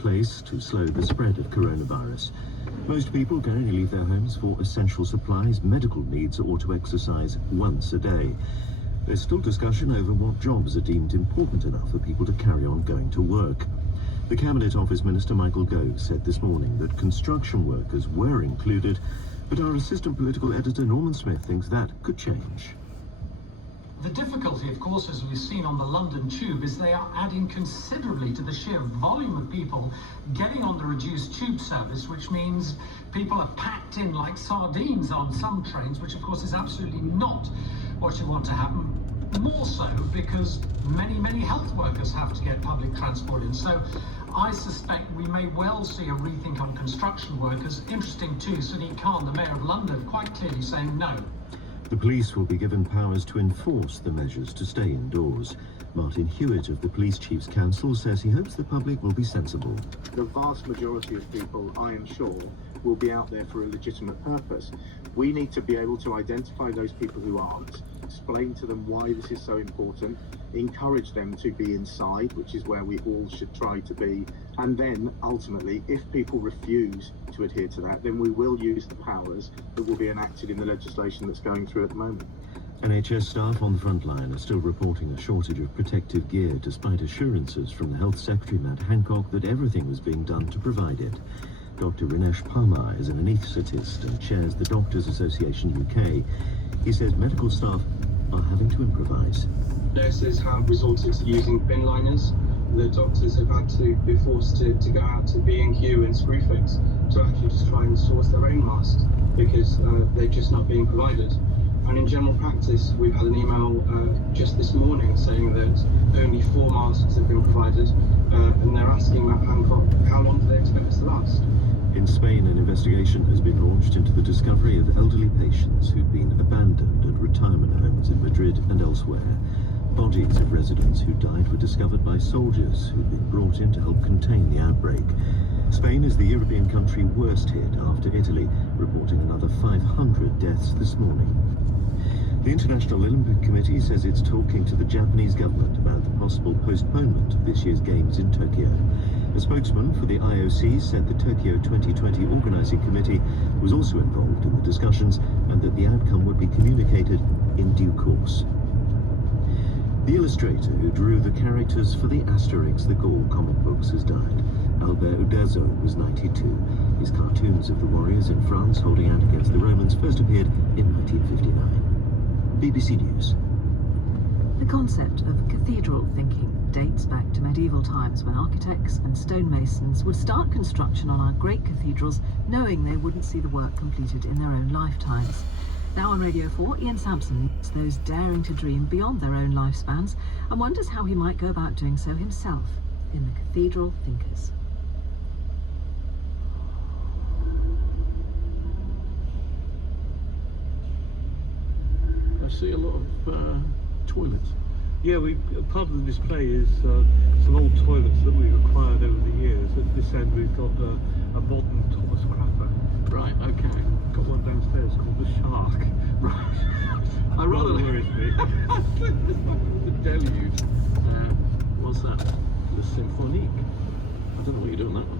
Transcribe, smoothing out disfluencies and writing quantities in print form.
place to slow the spread of coronavirus. Most people can only leave their homes for essential supplies, medical needs, or to exercise once a day. There's still discussion over what jobs are deemed important enough for people to carry on going to work. The Cabinet Office Minister Michael Gove said this morning that construction workers were included, but our assistant political editor Norman Smith thinks that could change. The difficulty, of course, as we've seen on the London Tube, is they are adding considerably to the sheer volume of people getting on the reduced tube service, which means people are packed in like sardines on some trains, which of course is absolutely not what you want to happen. More so because many health workers have to get public transport in. So I suspect we may well see a rethink on construction workers. Interesting too, Sadiq Khan, the Mayor of London, quite clearly saying no. The police will be given powers to enforce the measures to stay indoors. Martin Hewitt of the Police Chiefs Council says he hopes the public will be sensible. The vast majority of people, I am sure, will be out there for a legitimate purpose. We need to be able to identify those people who aren't, explain to them why this is so important, encourage them to be inside, which is where we all should try to be, and then ultimately, if people refuse to adhere to that, then we will use the powers that will be enacted in the legislation that's going through at the moment. NHS staff on the front line are still reporting a shortage of protective gear, despite assurances from the Health Secretary Matt Hancock that everything was being done to provide it. Dr Rinesh Parmar is an anaesthetist and chairs the Doctors Association UK. He says medical staff are having to improvise. Nurses have resorted to using bin liners. The doctors have had to be forced to go out to B&Q and Screwfix to actually just try and source their own masks because they're just not being provided. And in general practice, we've had an email just this morning saying that only 4 masks have been provided, and they're asking Matt Hancock, how long do they expect this to last? In Spain, an investigation has been launched into the discovery of elderly patients who'd been abandoned at retirement homes in Madrid and elsewhere. Bodies of residents who died were discovered by soldiers who'd been brought in to help contain the outbreak. Spain is the European country worst hit after Italy, reporting another 500 deaths this morning. The International Olympic Committee says it's talking to the Japanese government about the possible postponement of this year's Games in Tokyo. A spokesman for the IOC said the Tokyo 2020 Organizing Committee was also involved in the discussions and that the outcome would be communicated in due course. The illustrator who drew the characters for the Asterix the Gaul comic books has died. Albert Uderzo was 92. His cartoons of the warriors in France holding out against the Romans first appeared in 1959. BBC News. The concept of cathedral thinking dates back to medieval times when architects and stonemasons would start construction on our great cathedrals knowing they wouldn't see the work completed in their own lifetimes. Now on Radio 4, Ian Sampson meets those daring to dream beyond their own lifespans and wonders how he might go about doing so himself in the Cathedral Thinkers. I see a lot of toilets. Yeah, part of the display is some old toilets that we've acquired over the years. At this end we've got a modern Thomas Crapper. Right, okay. Got one downstairs called the Shark. Right. I rather worries me. The deluge. What's that? The Symphonique. I don't know what you're doing that one.